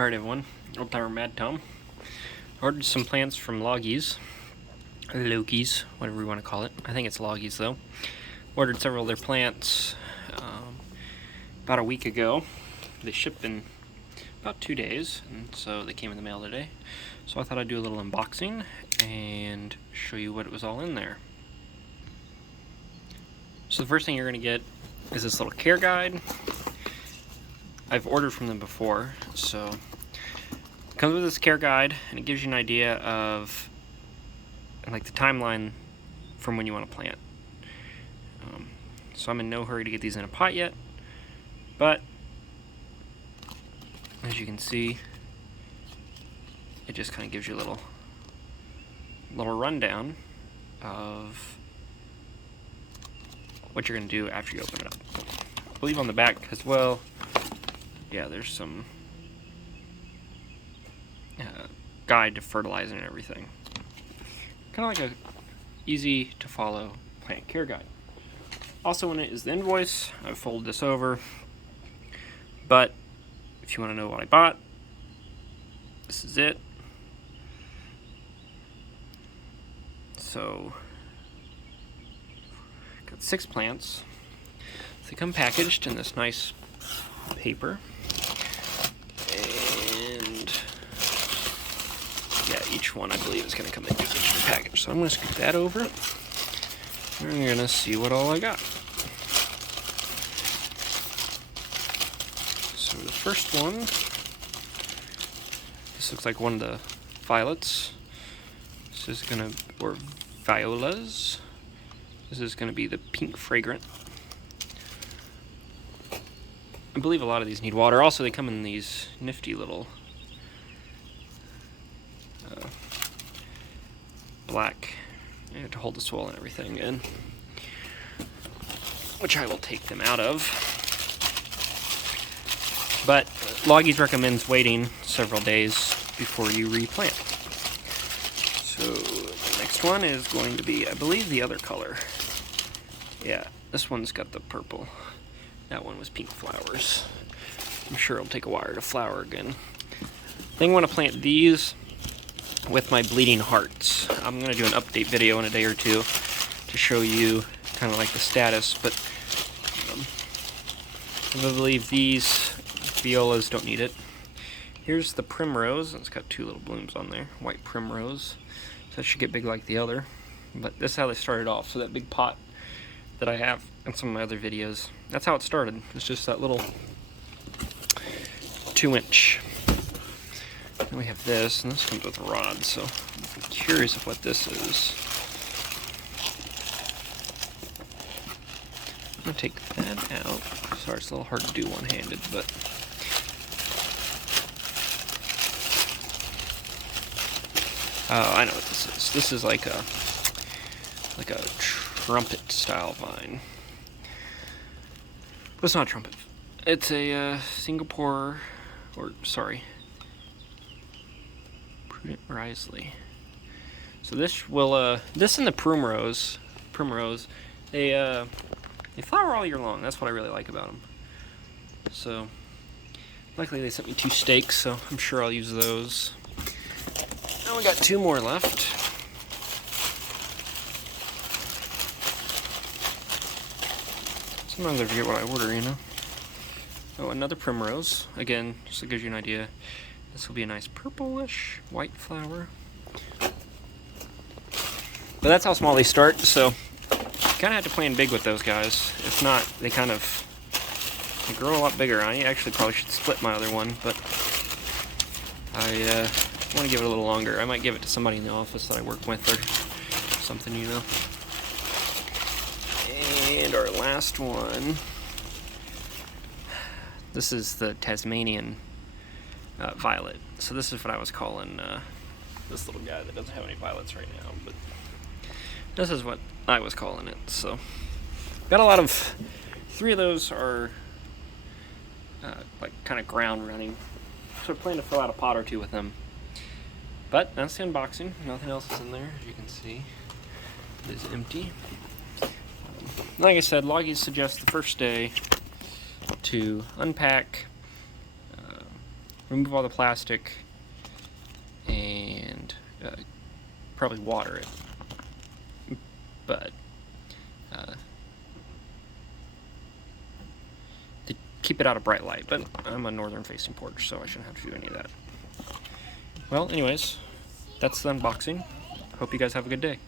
Alright everyone, Old Timer Mad Tom. Ordered some plants from Logees, or Logees, whatever you want to call it. I think it's Logees though. Ordered several of their plants about a week ago. They shipped in about 2 days, and so they came in the mail today. So I thought I'd do a little unboxing and show you what was all in there. So the first thing you're going to get is this little care guide. I've ordered from them before, so it comes with this care guide, and it gives you an idea of like the timeline from when you want to plant. So I'm in no hurry to get these in a pot yet, but as you can see, it just kind of gives you a little rundown of what you're going to do after you open it up. I believe on the back as well, yeah, there's some guide to fertilizing and everything. Kind of like a easy to follow plant care guide. Also in it is the invoice. I've folded this over, but if you want to know what I bought, this is it. So got 6 plants. They come packaged in this nice paper, and yeah, each one I believe is going to come in individually packaged. So I'm going to scoot that over, and we're going to see what all I got. So the first one, this looks like one of the violets. This is going to, or violas. This is going to be the pink fragrant. I believe a lot of these need water. Also, they come in these nifty little black to hold the soil and everything in, which I will take them out of. But Logees recommends waiting several days before you replant. So the next one is going to be, I believe, the other color. Yeah, this one's got the purple. That one was pink flowers. I'm sure it'll take a while to flower again. I think I want to plant these with my bleeding hearts. I'm going to do an update video in a day or two to show you kind of like the status, but I believe these violas don't need it. Here's the primrose. It's got 2 little blooms on there, white primrose. So that should get big like the other. But this is how they started off. So that big pot that I have in some of my other videos, that's how it started. It's just that little 2-inch. Then we have this, and this comes with a rod, so I'm curious of what this is. I'm going to take that out. Sorry, it's a little hard to do one-handed, but oh, I know what this is. This is like a trumpet style vine. But it's not a trumpet. It's a Singapore, or sorry, Prudent Risley. So this will this and the primrose, they flower all year long. That's what I really like about them. So luckily they sent me 2 stakes, so I'm sure I'll use those. Now we got 2 more left. Sometimes I forget what I order, you know. Oh, another primrose. Again, just to give you an idea, this will be a nice purplish white flower. But that's how small they start, so you kind of have to plan big with those guys. If not, they grow a lot bigger. I actually probably should split my other one, but I want to give it a little longer. I might give it to somebody in the office that I work with or something, you know. And our last one, this is the Tasmanian violet. So this is what I was calling this little guy that doesn't have any violets right now, but this is what I was calling it. So got a lot of, 3 of those are like kind of ground running, so I plan to fill out a pot or 2 with them. But that's the unboxing. Nothing else is in there, as you can see. It is empty. Like I said, Logees suggests the first day to unpack, remove all the plastic, and probably water it. But to keep it out of bright light. But I'm a northern-facing porch, so I shouldn't have to do any of that. Well, anyways, that's the unboxing. Hope you guys have a good day.